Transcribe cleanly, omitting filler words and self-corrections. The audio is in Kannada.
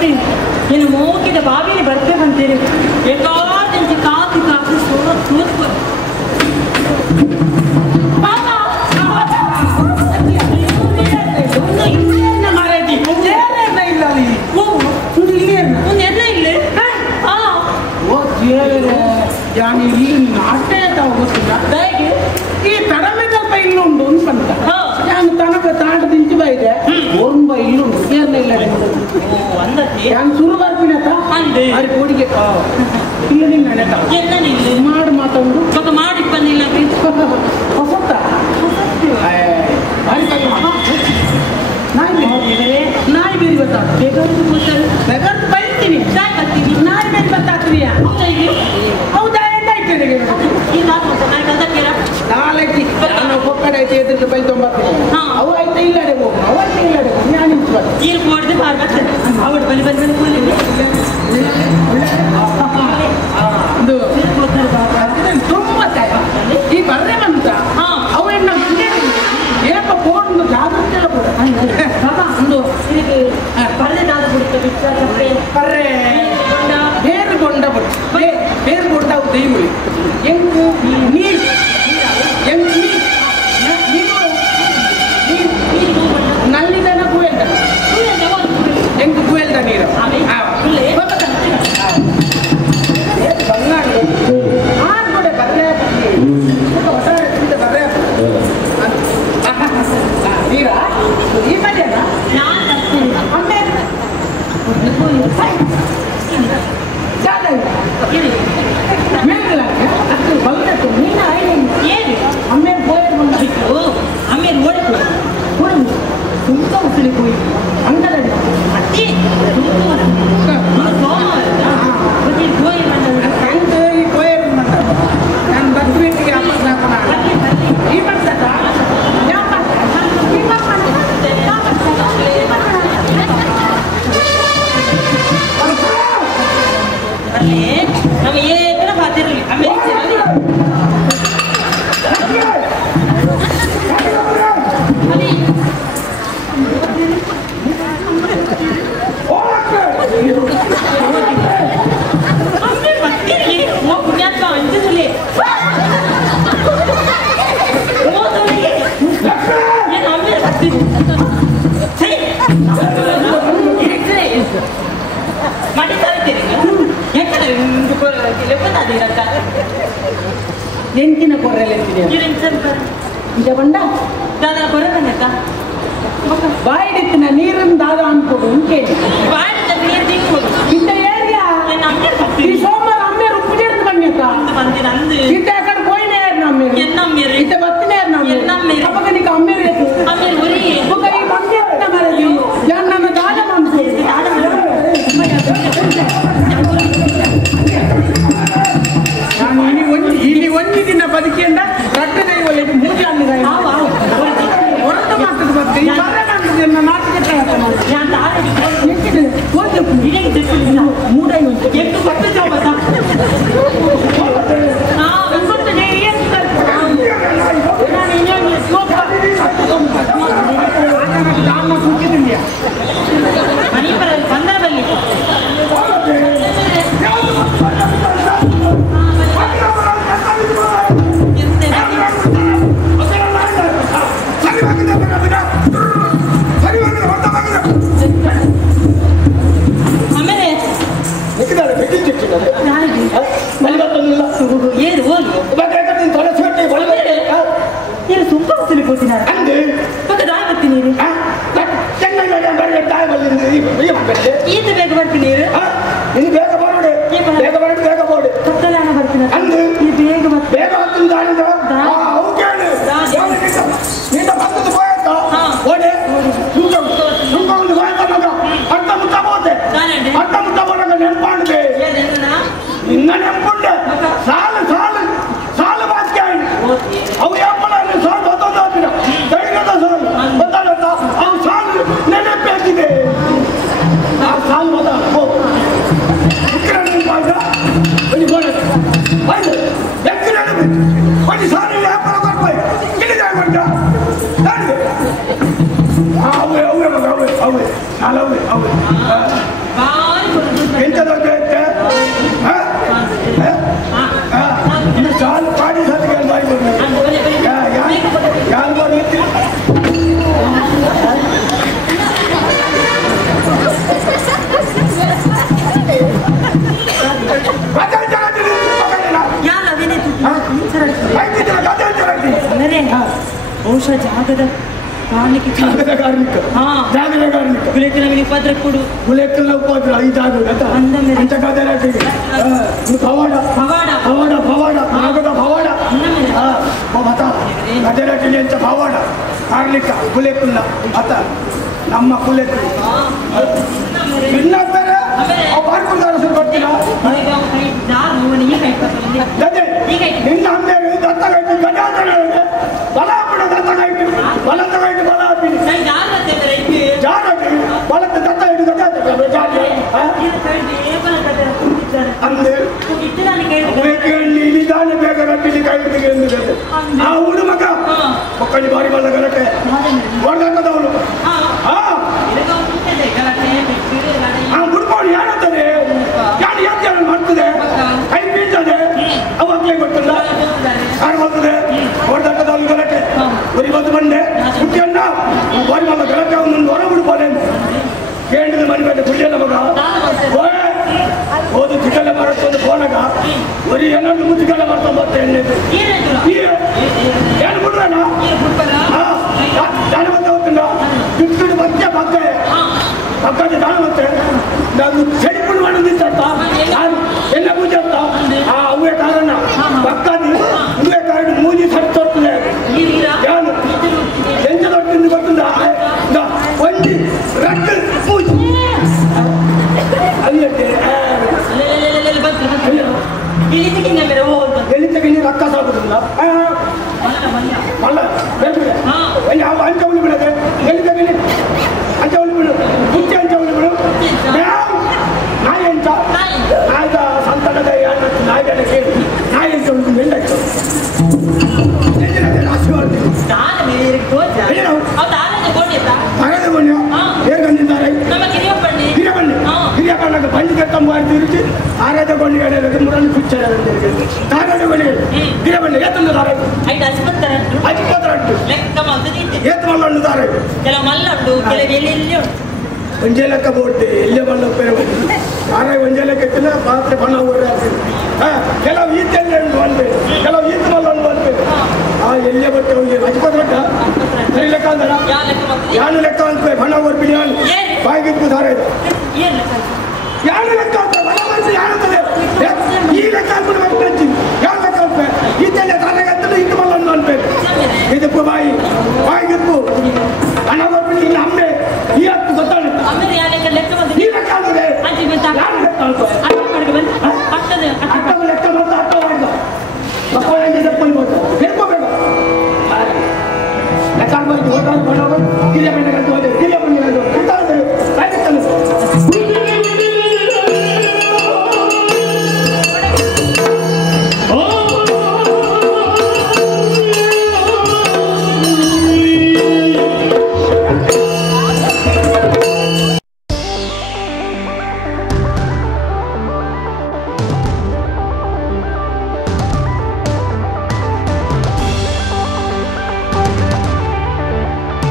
ಬರ್ತೀನಿ ನೀನು ಮೋಕಿದ ಬಾವಿಲಿ ಬರ್ತೇವಂತೀರಿ ಬೇಕಾದಂತೆ ಕಾಫಿ ಕಾಫಿ ಸೋತ್ಕೊ ಈ ತಡಮೆದಲ್ಪ ಇಲ್ಲುಂಡು ಅನ್ಕೊಂಡ ನಾನು ತನಕ ತಾಂಡ ದಿಂಚಿ ಬೈದೆ ಒಂದು ಇಲ್ಲುಂಡು ಏನ ಇಲ್ಲ ನಾನು ಶುರು ಬರ್ತೀನತ್ತ ಅದು ಕೋಡಿಗೆ ಇಲ್ಲ ನಿನ್ನ ನೆತ ಮಾಡಿ ಮಾತಾಡು ಮಾಡಿ ಬಂದಿಲ್ಲ ಹೊಸತ್ತ ನಾಯಿ ಬೇರೆ ಬೇಕಾದ್ರೆ ಬೈತೀನಿ ನಾಯಿ ಬೇರೆ ಗೊತ್ತಾಗ್ತೀಯಾ ಹೌದಾ ನಾಲ್ಕು ನಾನು ಕೊಕ್ಕಡೆ ಐತೆ ಎದುರು ಬೈ ತೊಂಬರ್ತೀನಿ ಅವು ಐತೆ ಇಲ್ಲಡೆ ಹೋಗು ಅವೈತೆ ಇಲ್ಲಡೆ ಹೋಗು ನಾನು ನಿಂತು ಬರ್ತೀನಿ ನೀರು ಕೊಡದೆ ಬಾರ್ಬತ್ತೆ ಅವಳು ಬಲಿ ಬಲಿ ಬಲಿ ಕೂಲಿ ತುಂಬ ಈ ಬರ್ರೆ ಬಂತ ಅವು ಹೆಣ್ಣು ಏನಪ್ಪ ಫೋನ್ ಜಾಗೃತಿ ಎಲ್ಲ ಕೂಡ ಒಂದು ಇದಕ್ಕೆ ಬರ್ರೆದಾದ ಬಿಡುತ್ತೆ ಬರ್ರೆ ಬೇರುಗೊಂಡ ಬಿಟ್ಟು ಬೇರುಗೊಂಡ ದೈವಳಿ ಹೆಂಗು ನೀರು ಹೆಂಗು ನೀರು ನಲ್ಲಿದನ ಕುಯಲ್ದ ಹೆಂಗು ಕುಯಲ್ದ ನೀರು ಬಂಗಾಡಿ ಆಡ್ಕೊಡೆ ಬರ್ರೆ ಬರ್ರೆ ನೀರಾ ಈ ಮಧ್ಯಾಹ್ನ ಅಮ್ಮೆ ಅಮ್ಮೇಲೆ ಬೋಯರ್ ಬಂದಿತ್ತು ಆಮೇಲೆ ಓಡಿತು ತುಂಬ ಉಸಿರಿ ಹೋಗಿ ಅಂಗಡಿ ಅತಿ ಈ ಬೋಯರ್ ನಾನು ಬರ್ತೀವಿ ಅಪ್ಪ ಈ ಮಾಡ್ತದ ನಾವು ಏನಾರ ಬಾತಿರಲಿ ಆಮೇಲೆ ಎಂತಿನ ಕೊರ್ರೆಲ್ಲ ಈಗ ಬಂಡ ಬರೋದಕ್ಕ ಬಾಯಿಡಿತ್ತಿನ ನೀರನ್ನು ದಾದ ಅನ್ಕೊಡು ಕೇಳಿ ಇಂಥ ಏರಿಯಾ ಈ ಸೋಮವಾರ ಅಮ್ಮೇರು ಉಪ್ಪುಜೇರ್ದು ಬನ್ನಿಯಕ್ಕ ಇಂಥ ಕಡೆ ಹೋಯ್ನೇ ನಮ್ಮೇರು ಇಂಥ ಬತ್ತಿನೇ ನಮ್ಮೇರು ಅಪ್ಪಗ ನೀಗ ಅಮ್ಮೇರು ಒಬ್ಬ ಈ ಬಂದಿರ್ತಿನ ಮರದಿ ಯಾರು ನನ್ನ ದಾದ ಮಾಡ್ತೀವಿ ನಾನು ಇಲ್ಲಿ ಒಂದು ದಿನ ಬದುಕಿಂದ ರಟ್ಟದ ಒಳ್ಳೆದು ಮೂಜಿ ಅನ್ನದ ಹೊರತು ಮಾಡ್ತದೆ ಬರ್ತೀವಿ ನನ್ನ ನಾಟಕ ಮೂಡೈ ಉಂಟು ಎಷ್ಟು ಬಟ್ಟೆ ಚೌಬತ್ತ ಸಂದರ್ಭದಲ್ಲಿ ಏನು ಹೋಗಿ ಏನು ತುಂಬ ಹೊಸಲಿ ಕೂತಿದ್ದಾರೆ ಮತ್ತೆ ದಾಯ ಬರ್ತೀನಿ ನೀರು ಈತ ಬೇಗ ಬರ್ತೀನಿ ನೀರು ಇದು ಬೇಗ ಬರೋಡೆ ಬೇಗ ಬರೋಡು ಬೇಗ ಬೋಡೆ ಕತ್ತಲಾನ ಬರ್ತೀನಿ ಈ ಬೇಗ ಬೇಗ ಹತ್ತಿದ ನೀನು ಬಂದದ್ದು ಹೋಯ್ತಾ ಓಡೆ ಒಂದು ಅರ್ಥ ಮುಟ್ಟ ಬೋದೆ ಅರ್ಥ ಮುಟ್ಟ ಬೋದಾಗ ನೆನ್ಪಾಂಡೆ ನಿನ್ನ ನೆನ್ಪುಂಡೆ ಸಾಲು ಸಾಲು ಸಾಲು ಬಾಕಿ ಅವು ಯಾಪಲ್ಲ ಸಾಲು ಗೊತ್ತಾದ ಧೈರ್ಯದ ಸಾಲು ಗೊತ್ತಾಗತ್ತ ಅವು ಸಾಲು ನೆನಪಾಗಿದೆ ಆ ಸಾಲು ಗೊತ್ತ ನೆನಪಾಗ ಒಂದು ಬೋಡೆ ಒಂದು ಸಾಲು ಬಹುಶಃ ಜಾಗದ ಕಾರಣಕ್ಕೆ ಜಾಗದ ಕಾರ್ಮಿಕ ಜಾಗದ ಕಾರ್ಮಿಕ ಗುಲೇಕನ ಉಪದ್ರ ಕೊಡು ಗುಲೇಕನ ಉಪದ್ರ ಈ ಜಾಗ ಅಂದ ಮೇಲೆ ಪವಾಡ ಪವಾಡ ಪವಾಡ ಪವಾಡ ನಾಗದ ಪವಾಡ ಮತ ಗದೆರಟಿಲಿ ಅಂತ ಪವಾಡ ಕಾರ್ಮಿಕ ಗುಲೇಕನ ಅತ ನಮ್ಮ ಕುಲೆಕು ಇನ್ನೊಬ್ಬರ ಮಾಡ್ಕೊಂಡಾರ ಬರ್ತೀರಾ ನಿನ್ನ ಅಮ್ಮೆಗೆ ದತ್ತಗೈತು ಗಜಾಂತರ ಬಲ ಬಿಡ ದತ್ತಗೈತು ಬಲ ತಗೈತು ಬಲ ಹಾಕಿ ಜಾರಟಿ ಬಲದ ದತ್ತ ಹಿಡಿದು ಗಜಾಂತರ ಅಂದ್ರೆ ನಿಧಾನ ಬೇಗ ರಟ್ಟಿಲಿ ಕೈ ಹಿಡಿದು ಎಂದಿದೆ ಆ ಹುಡು ಮಗ ಮಕ್ಕಳಿಗೆ ಬಾರಿ ಬಲ್ಲ ಗಲಾಟೆ ಹೊಡೆದಾಕದವಳು ಹುಡ್ಕೊಂಡು ಹೇಳುತ್ತದೆ ಯಾರು ಯಾಕೆ ಮಾಡ್ತದೆ ಕೈ ಬೀಳ್ತದೆ ಅವಾಗಲೇ ಗೊತ್ತಿಲ್ಲ ಯಾರು ಬರ್ತದೆ ಹೊಡೆದಾಕದವಳು ಗಲಾಟೆ ಬರೀ ಬಂದು ಬಂದೆ ಹುಟ್ಟಿಯನ್ನ ಬಾರಿ ಬಲ್ಲ ಗಲಾಟೆ ಅವನೊಂದು ಹೊರ ಬಿಡ್ಬೋದೆ ಕೇಳಿದ ಮನೆ ಮೇಲೆ ಕುಡಿಯಲ್ಲ ಮಗ ಹೋದು ಚಿಕ್ಕಲ್ಲ ಮಾಡ್ಕೊಂಡು ಫೋನಾಗ ಬರೀ ಎಲ್ಲರೂ ಮುಚ್ಚಿಗೆಲ್ಲ ಮಾಡ್ಕೊಂಡು ಬರ್ತೇನೆ ಏನು ಬಿಡ್ರಣ ದಾನ ಮತ್ತೆ ಹೋಗ್ತಿಲ್ಲ ಬಿಟ್ಟು ಮತ್ತೆ ಮತ್ತೆ ಪಕ್ಕದ ದಾನ ಮತ್ತೆ ನಾನು ಸೆಡಿಪುಂಡು ಮಾಡೋದಿತ್ತ ಎಲ್ಲ ಪೂಜೆ ಅಂತ ಅವೇ ಕಾರಣ ಪಕ್ಕದ ಇವೇ ಕಾರಣ ಮೂಜಿ ಸರಿ ತೋರ್ತದೆ ಯಾರು ಎಂತ ದೊಡ್ಡ ಗೊತ್ತಿಲ್ಲ ಒಂದಿ ರಕ್ಕ ಪೂಜೆ ಎಲ್ಲಿ ತೆಗಿ ರಕ್ಕ ಸಾಗುದಿಲ್ಲ ಅಲ್ಲ ಅಂಚವಳು ಬಿಡದೆ ಎಲ್ಲಿ ತೆಗಿ ಅಂಚವಳು ಬಿಡು ಮುಚ್ಚೆ ಅಂಚವಳು ಬಿಡು ನಾಯಿ ಅಂಚ ನಾಯ್ದ ಸಂತಾನದ ನಾಯಿಗಳ ಕೇಳಿ ನಾಯಿ ಅಂತ ಒಂದು ಮೆಲ್ಲಾಯ್ತು ಹೇಗಂದಿದ್ದಾರೆ ಹಿರಿಯ ಕಾರಣಕ್ಕೆ ಪಂಚಕರ್ತಂಬಾರ್ದು ಇರುತ್ತಿ ಆರಾಧ ಗೊಂಡಿಗೆ ಮುರಳಿ ಕುಚ್ಚರ ತಾರಾದ ಗೊಂಡಿಗೆ ಗಿರಬಂಡಿ ಎತ್ತುಂದಾರೆ ಎತ್ತು ಮಲ್ಲೊಂಡುತ್ತಾರೆ ಕೆಲವು ಮಲ್ಲುಂಡು ಕೆಲವು ಎಲ್ಲಿ ಒಂಜೆ ಲೆಕ್ಕ ಬೋಡ್ಡೆ ಎಲ್ಲೇ ಬಣ್ಣ ಬೇರೆ ಆರಾಯ ಒಂಜೆ ಲೆಕ್ಕ ಎತ್ತಿನ ಪಾತ್ರೆ ಬಣ್ಣ ಊರೇ ಕೆಲವು ಈತೆಲ್ಲ ಉಂಟು ಅನ್ಬೇಕು ಕೆಲವು ಈತ ಮಲ್ಲ ಉಂಟು ಅನ್ಬೇಕು ಎಲ್ಲೇ ಬಟ್ಟೆ ಹೋಗಿ ರಜಪತ್ರ ಸರಿ ಲೆಕ್ಕ ಅಂದರ ಯಾನು ಲೆಕ್ಕ ಅನ್ಬೇಕು ಬಣ್ಣ ಊರ್ಬಿಡಿ ನಾನು ಬಾಯಿಗಿತ್ತು ದಾರ ಇದು ಯಾನು ಲೆಕ್ಕ ಅಂತ ಬಣ್ಣ ಮನಸ್ಸು ಯಾನುತ್ತದೆ ಈ ಲೆಕ್ಕ ಅನ್ಬಿಡ್ಬೇಕು ಪ್ರತಿ ಯಾರು ಲೆಕ್ಕ ಅನ್ಬೇಕು ಈತೆಲ್ಲ ತಾರೆಗತ್ತಲು ಈತ ಮಲ್ಲ ಉಂಟು ಅನ್ಬೇಕು ಇದಕ್ಕೂ ಬಾಯಿಗಿತ್ತು ಬಣ್ಣ ಊರ್ಬಿಡಿ ಇಲ್ಲ ಅಮ್ಮೆ ಈ ಹತ್ತು ಗೊತ್ತಾಗುತ್ತೆ ಈ ಲೆಕ್ಕ ಅಂದರೆ ಯಾರು ಲೆಕ್ಕ ಅನ್ಬೇಕು ಅಕ್ಕ ಲೆಕ್ಕ ಬಂದು ಅಕ್ಕ ಮಾಡಿದ ಮಕ್ಕಳಿಗೆ ತಪ್ಪಲ್ಲಿ ಹೋದ ಹೇಳ್ಕೋಬೇಕು ಲೆಕ್ಕ ಬಂದು ಹೋದಾಗ ಹಿರಿಯ ಮನೆಗೆ ಹೋದೆ ಹಿರಿಯ ಮನೆಗೆ ಗೊತ್ತಾಗುತ್ತೆ